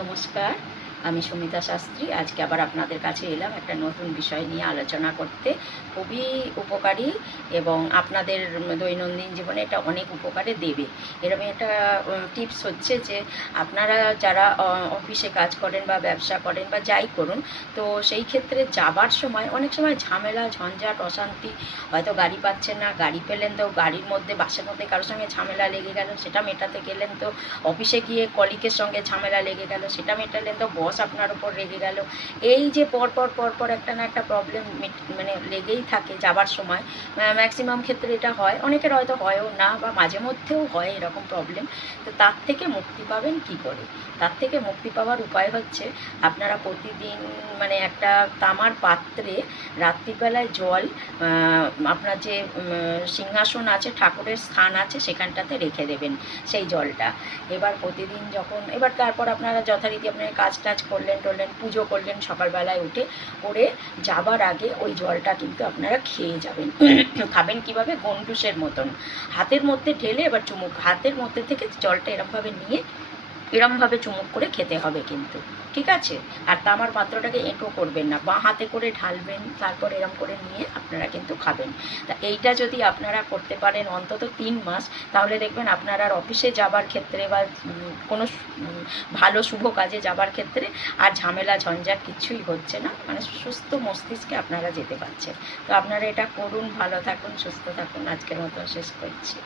নমস্কার, আমি সুমিতা শাস্ত্রী। আজকে আবার আপনাদের কাছে এলাম একটা নতুন বিষয় নিয়ে আলোচনা করতে। খুবই উপকারী এবং আপনাদের দৈনন্দিন জীবনে এটা অনেক উপকারে দেবে। এরকম একটা টিপস হচ্ছে যে আপনারা যারা অফিসে কাজ করেন বা ব্যবসা করেন বা যাই করুন, তো সেই ক্ষেত্রে যাবার সময় অনেক সময় ঝামেলা, ঝঞ্ঝাট, অশান্তি, হয়তো গাড়ি পাচ্ছেন না, গাড়ি পেলেন তো গাড়ির মধ্যে, বাসের মধ্যে কারোর সঙ্গে ঝামেলা লেগে গেল, সেটা মেটাতে গেলেন, তো অফিসে গিয়ে কলিগের সঙ্গে ঝামেলা লেগে গেল, সেটা মেটালেন, তো বস আপনার ওপর রেগে গেল। এই যে পরপর একটা না একটা প্রবলেম মানে লেগেই থাকে যাবার সময়। ম্যাক্সিমাম ক্ষেত্রে এটা হয়, অনেকের হয়তো হয়ও না বা মাঝে মধ্যেও হয় এরকম প্রবলেম। তো তার থেকে মুক্তি পাবেন কি করে? তার থেকে মুক্তি পাওয়ার উপায় হচ্ছে আপনারা প্রতিদিন মানে একটা তামার পাত্রে রাত্রিবেলায় জল, আপনার যে সিংহাসন আছে, ঠাকুরের স্থান আছে, সেখানটাতে রেখে দেবেন সেই জলটা। এবার প্রতিদিন যখন তারপর আপনারা যথারীতি আপনার কাজ টাজ করলেন টরলেন, পুজো করলেন সকালবেলায় উঠে, করে যাবার আগে ওই জলটা কিন্তু আপনারা খেয়ে যাবেন। খাবেন কিভাবে? গন্ডুসের মতন হাতের মধ্যে ঢেলে, এবার চুমুক, হাতের মধ্যে থেকে জলটা এরমভাবে নিয়ে এরমভাবে চুমুক করে খেতে হবে কিন্তু, ঠিক আছে? আর তামার পাত্রটাকে এঁটো করবেন না, বাঁ হাতে করে ঢালবেন, তারপর এরম করে নিয়ে আপনারা কিন্তু খাবেন। তা এইটা যদি আপনারা করতে পারেন অন্তত 3 মাস, তাহলে দেখবেন আপনার আর অফিসে যাবার ক্ষেত্রে বা কোনো ভালো শুভ কাজে যাবার ক্ষেত্রে আর ঝামেলা ঝঞ্ঝাট কিছুই হচ্ছে না, মানে সুস্থ মস্তিষ্কে আপনারা যেতে পারছেন। তো আপনারা এটা করুন, ভালো থাকুন, সুস্থ থাকুন। আজকের মতো শেষ করছি।